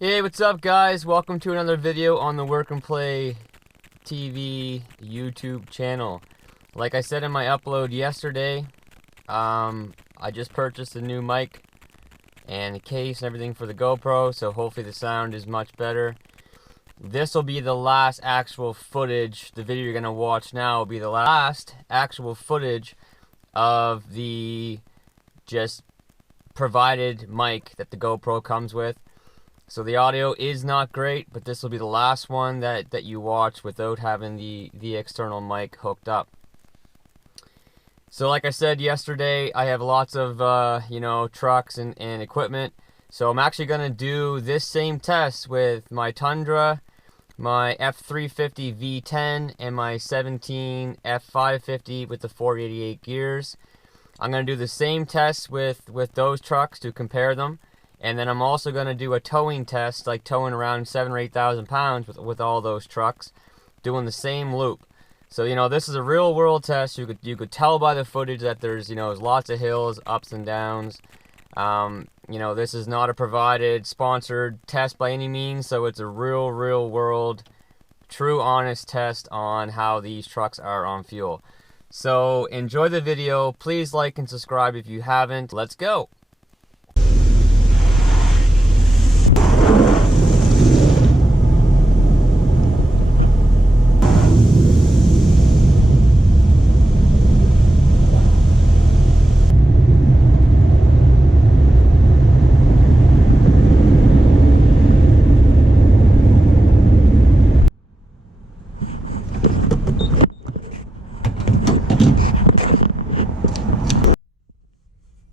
Hey, what's up guys? Welcome to another video on the Work and Play TV YouTube channel. Like I said in my upload yesterday, I just purchased a new mic and a case and everything for the GoPro, so hopefully the sound is much better. This will be the last actual footage. The video you're going to watch now will be the last actual footage of the just provided mic that the GoPro comes with. So the audio is not great, but this will be the last one that you watch without having the external mic hooked up. So like I said yesterday, I have lots of trucks and equipment. So I'm actually going to do this same test with my Tundra, my F-350 V10, and my 17 F-550 with the 488 gears. I'm going to do the same test with those trucks to compare them. And then I'm also going to do a towing test, like towing around 7,000 or 8,000 pounds with all those trucks, doing the same loop. So, this is a real world test. You could tell by the footage that there's lots of hills, ups and downs. This is not a provided, sponsored test by any means, so it's a real world, true, honest test on how these trucks are on fuel. So, enjoy the video. Please like and subscribe if you haven't. Let's go.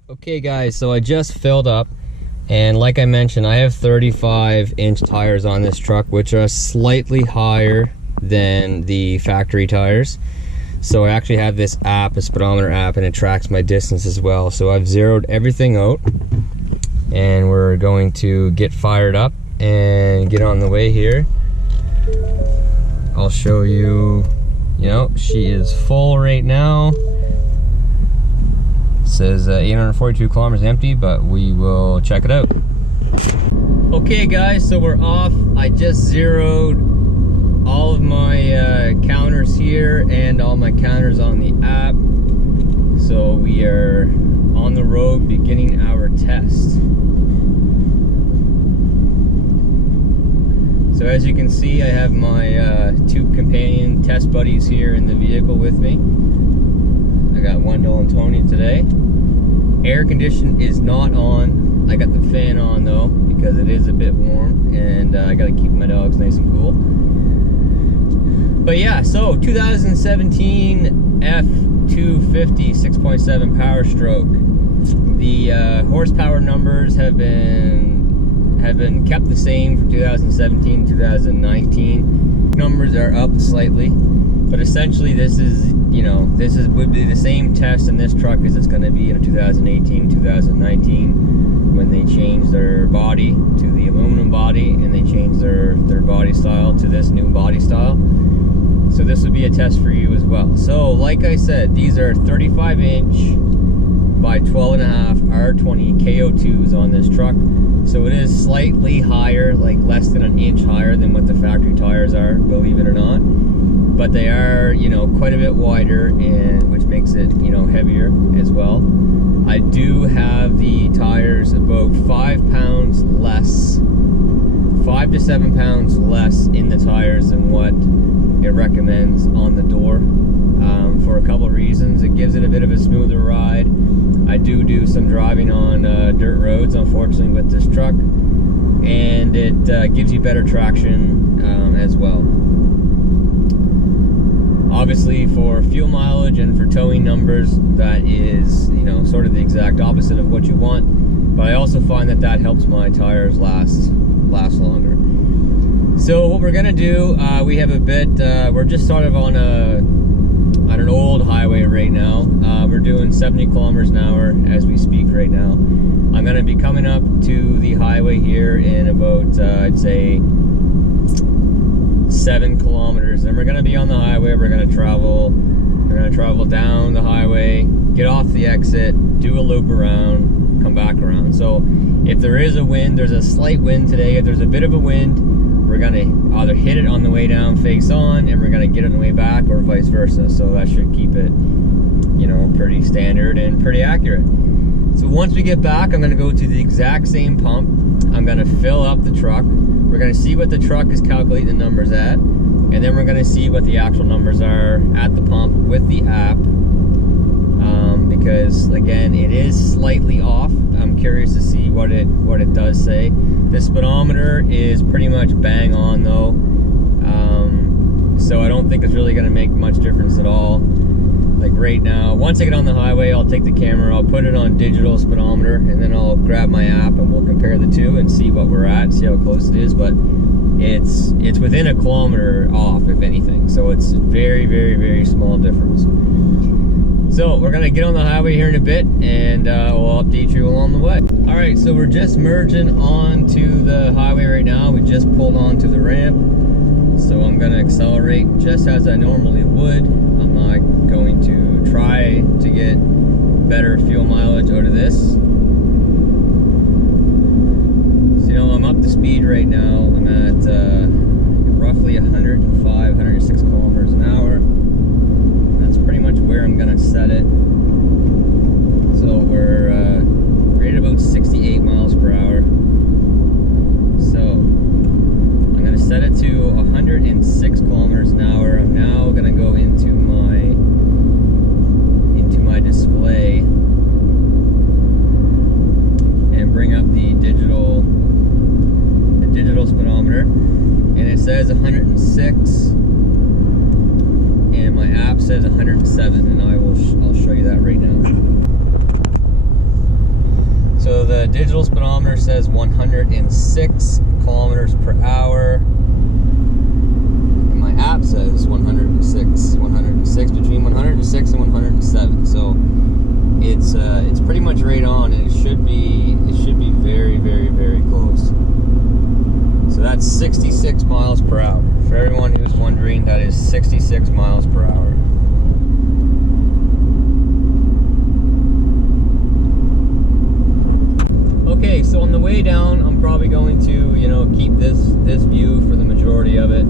Okay guys, so I just filled up, and like I mentioned, I have 35-inch tires on this truck, which are slightly higher than the factory tires. So I actually have this app, a speedometer app, and it tracks my distance as well. So I've zeroed everything out, and we're going to get fired up and get on the way here. I'll show you, she is full right now. Says 842 kilometers empty, but we will check it out. Okay guys, so we're off. I just zeroed all of my counters here and all my counters on the app. So we are on the road beginning our test. So as you can see, I have my two companion test buddies here in the vehicle with me. I got Wendell and Tony today. Air condition is not on. I got the fan on though, because it is a bit warm, and I gotta keep my dogs nice and cool. But yeah, so 2017 F-250 6.7 Powerstroke. The horsepower numbers have been kept the same from 2017 to 2019. Numbers are up slightly, but essentially this would be the same test in this truck as it's going to be in 2018, 2019, when they change their body to the aluminum body and they change their body style to this new body style. So this would be a test for you as well. So like I said, these are 35-inch by 12.5 R20 KO2s on this truck. So it is slightly higher, like less than an inch higher than what the factory tires are, believe it or not. But they are, quite a bit wider, and which makes it, heavier as well. I do have the tires about 5 pounds less, 5 to 7 pounds less in the tires than what it recommends on the door, for a couple of reasons. It gives it a bit of a smoother ride. I do some driving on dirt roads, unfortunately, with this truck, and it gives you better traction as well. Obviously, for fuel mileage and for towing numbers, that is, sort of the exact opposite of what you want. But I also find that helps my tires last longer. So what we're gonna do, we have a bit. We're just sort of on an old highway right now. We're doing 70 kilometers an hour as we speak right now. I'm gonna be coming up to the highway here in about I'd say 7 kilometers. Then we're gonna be on the highway. We're gonna travel down the highway, get off the exit, do a loop around, come back around. So So if there is a wind, there's a slight wind today. If there's a bit of a wind, we're gonna either hit it on the way down face on, and we're gonna get it on the way back, or vice versa. So that should keep it, you know, pretty standard and pretty accurate. So once we get back, I'm gonna go to the exact same pump. I'm gonna fill up the truck. We're gonna see what the truck is calculating the numbers at, and then we're gonna see what the actual numbers are at the pump with the app. Because again, it is slightly off. I'm curious to see what it does say. The speedometer is pretty much bang on though, so I don't think it's really going to make much difference at all. Like right now, once I get on the highway, I'll take the camera, I'll put it on digital speedometer, and then I'll grab my app and we'll compare the two and see what we're at, see how close it is. But it's within a kilometer off, if anything, so it's very, very, very small difference. So we're gonna get on the highway here in a bit, and we'll update you along the way. All right, so we're just merging onto the highway right now. We just pulled onto the ramp, so I'm gonna accelerate just as I normally would. I'm not going to try to get better fuel mileage out of this. So, you know, I'm up to speed right now. I'm at roughly 105, 106 kilometers an hour. That's pretty much where I'm gonna set it. So we're right at about 68 miles per hour. So I'm gonna set it to 106 kilometers an hour. I'm now gonna go into my display and bring up the digital speedometer, and it says 106. And my app says 107, and I'll show you that right now. So the digital speedometer says 106 kilometers per hour, and my app says 106, between 106 and 107. So it's pretty much right on, and it should be very, very, very close. So that's 66 miles per hour. For everyone who's wondering, that is 66 miles per hour. Okay, so on the way down, I'm probably going to, you know, keep this view for the majority of it.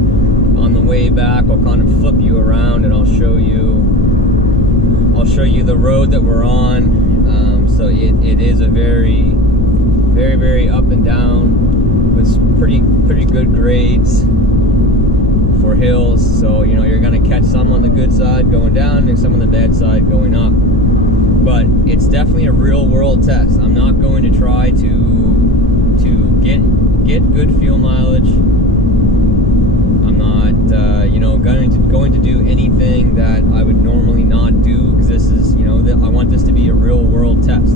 On the way back, I'll kind of flip you around and I'll show you the road that we're on. So it is a very, very, very up and down with pretty good grades for hills. So, you know, you're gonna catch some on the good side going down and some on the bad side going up. But it's definitely a real world test. I'm not going to try to get good fuel mileage. I'm not you know, going to do anything that I would normally not do, because this is, you know, I want this to be a real world test.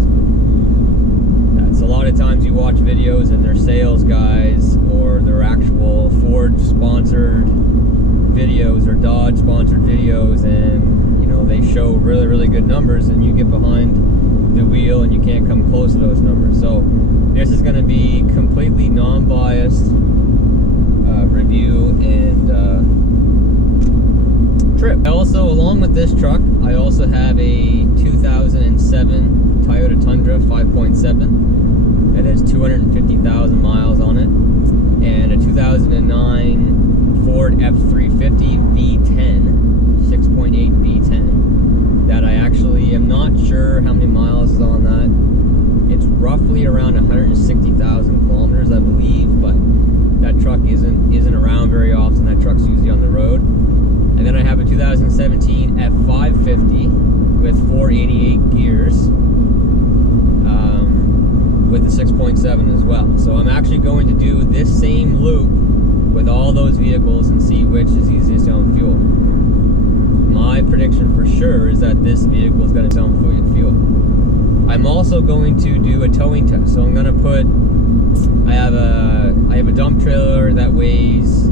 That's a lot of times you watch videos and they're sales guys, or they're actual Ford sponsored videos or Dodge sponsored videos, and you know, they show really, really good numbers, and you get behind the wheel and you can't come close to those numbers. So this is going to be completely non-biased review and trip. Also, along with this truck, I also have a 2007 Toyota Tundra 5.7 that has 250,000 miles on it, and a 2009 Ford F-350 V10, 6.8 V10, that I actually am not sure how many miles is on that. It's roughly around 160,000 kilometers, I believe, but that truck isn't around very often. That truck's usually on the road. And then I have a 2017 F-550 with 488 gears, with the 6.7 as well. So I'm actually going to do this same loop with all those vehicles and see which is easiest on fuel. My prediction for sure is that this vehicle is going to sell fuel. I'm also going to do a towing test. So I'm going to put, I have a dump trailer that weighs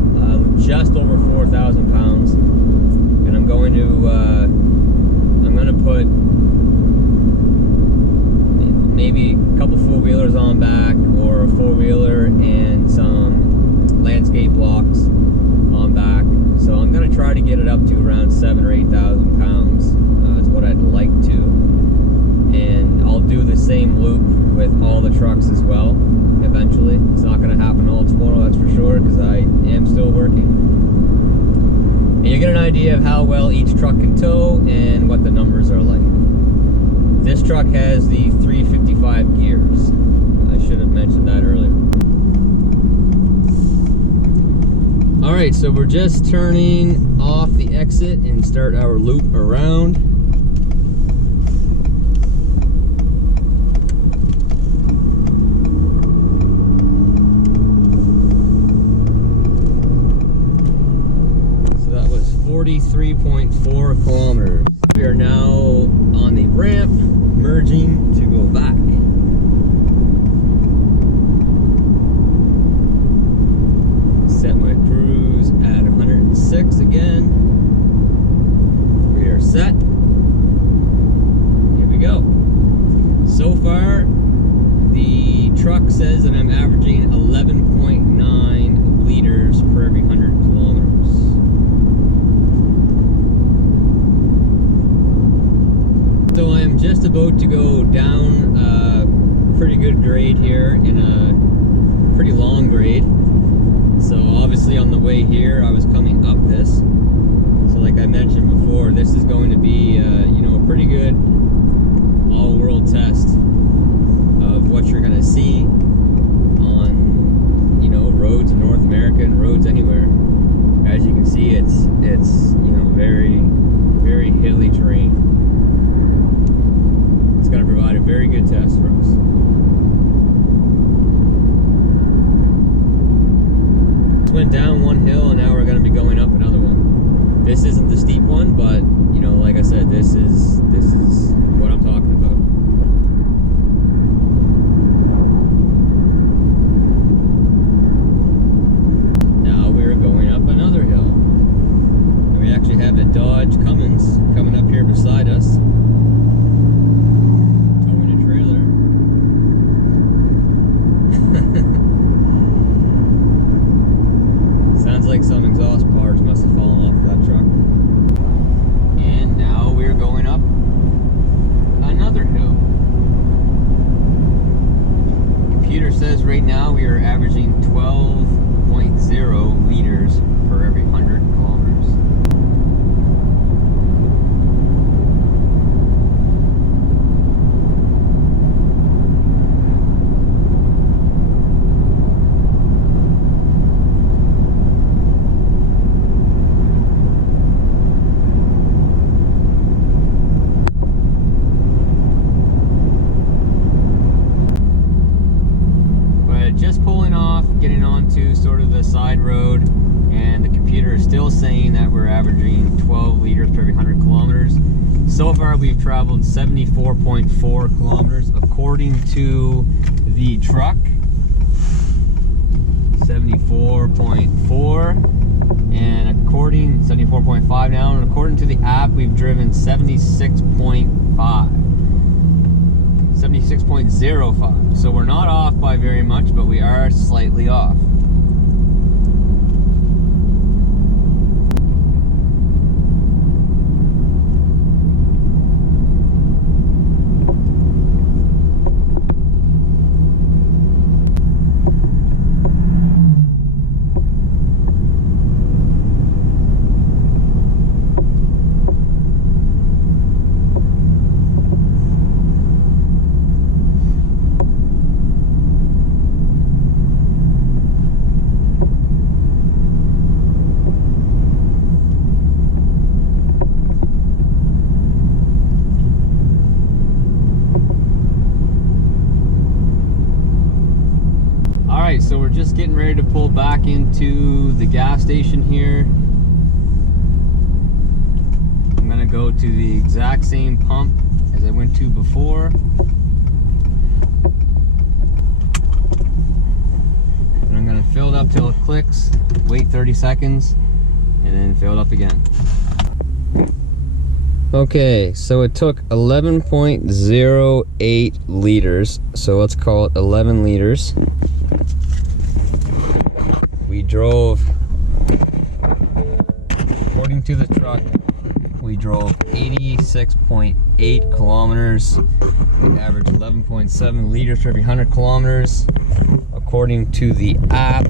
just over 4,000 pounds, and I'm going to put maybe a couple four-wheelers on back, or a four-wheeler and some landscape blocks on back. So I'm going to try to get it up to around 7,000 or 8,000 pounds. That's what I'd like to. And I'll do the same loop with all the trucks as well, eventually. It's not going to happen all tomorrow, that's for sure, because I am still working. And you get an idea of how well each truck can tow and what the numbers are like. This truck has the 355 gears. I should have mentioned that earlier. Alright, so we're just turning off the exit and start our loop around. So that was 43.4 kilometers. We are now on the ramp, merging to go back. Set my cruise at 106 again. We are set. Here we go. So far, the truck says that I'm averaging 11.9 liters per every 100 kilometers. So I am just about to go down a pretty good grade here in a pretty long grade. So obviously on the way here I was coming up this. So like I mentioned before, this is going to be you know, a pretty good all-world test of what you're going to see on, you know, roads in North America and roads anywhere. As you can see, it's you know, very hilly terrain. It's going to provide a very good test for us. Went down one hill and now we're going to be going up another one. This isn't the steep one, but you know, like I said, this is what I'm talking about. Now we're going up another hill. And we actually have a Dodge Cummins coming up here beside us. Towing a trailer. Sounds like some exhaust parts must have fallen off of that truck. And now we're going up another hill. Computer says right now we are averaging 12.0 liters per every 100 kilometers. Just pulling off, getting onto sort of the side road, and the computer is still saying that we're averaging 12 liters per every 100 kilometers. So far we've traveled 74.4 kilometers according to the truck. 74.4, and according 74.5 now, and according to the app we've driven 76.5. 76.05. So we're not off by very much, but we are slightly off. So we're just getting ready to pull back into the gas station here. I'm gonna go to the exact same pump as I went to before. And I'm gonna fill it up till it clicks, wait 30 seconds, and then fill it up again. Okay, so it took 11.08 liters, so let's call it 11 liters. We drove, according to the truck, we drove 86.8 88 kilometers. We average 11.7 liters for every 100 kilometers. According to the app,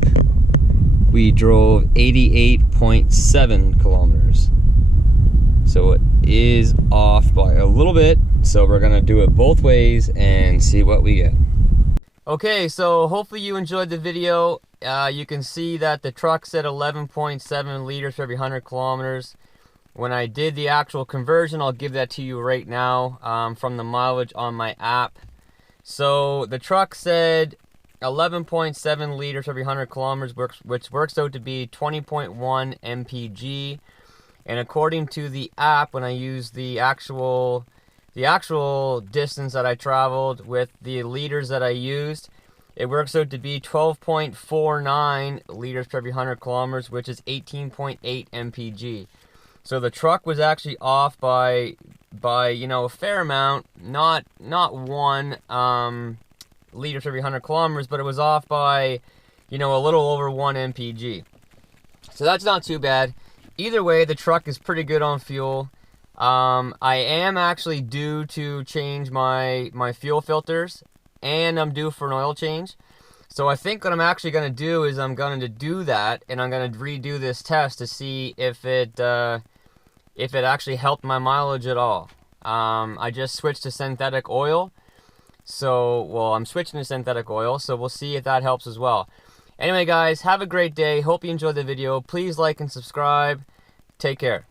we drove 88.7 kilometers. So it is off by a little bit. So we're gonna do it both ways and see what we get. Okay, so hopefully you enjoyed the video. You can see that the truck said 11.7 liters for every 100 kilometers. When I did the actual conversion, I'll give that to you right now from the mileage on my app. So the truck said 11.7 liters for every 100 kilometers, which works out to be 20.1 mpg. And according to the app, when I use the actual distance that I traveled with the liters that I used, it works out to be 12.49 liters per every 100 kilometers, which is 18.8 mpg. So the truck was actually off by you know, a fair amount, not 1 liters per every 100 kilometers, but it was off by, you know, a little over 1 mpg. So that's not too bad. Either way, the truck is pretty good on fuel. I am actually due to change my fuel filters, and I'm due for an oil change. So I think what I'm actually going to do is I'm going to do that, and I'm going to redo this test to see if it actually helped my mileage at all. I just switched to synthetic oil. So, well, I'm switching to synthetic oil, so we'll see if that helps as well. Anyway, guys, have a great day. Hope you enjoyed the video. Please like and subscribe. Take care.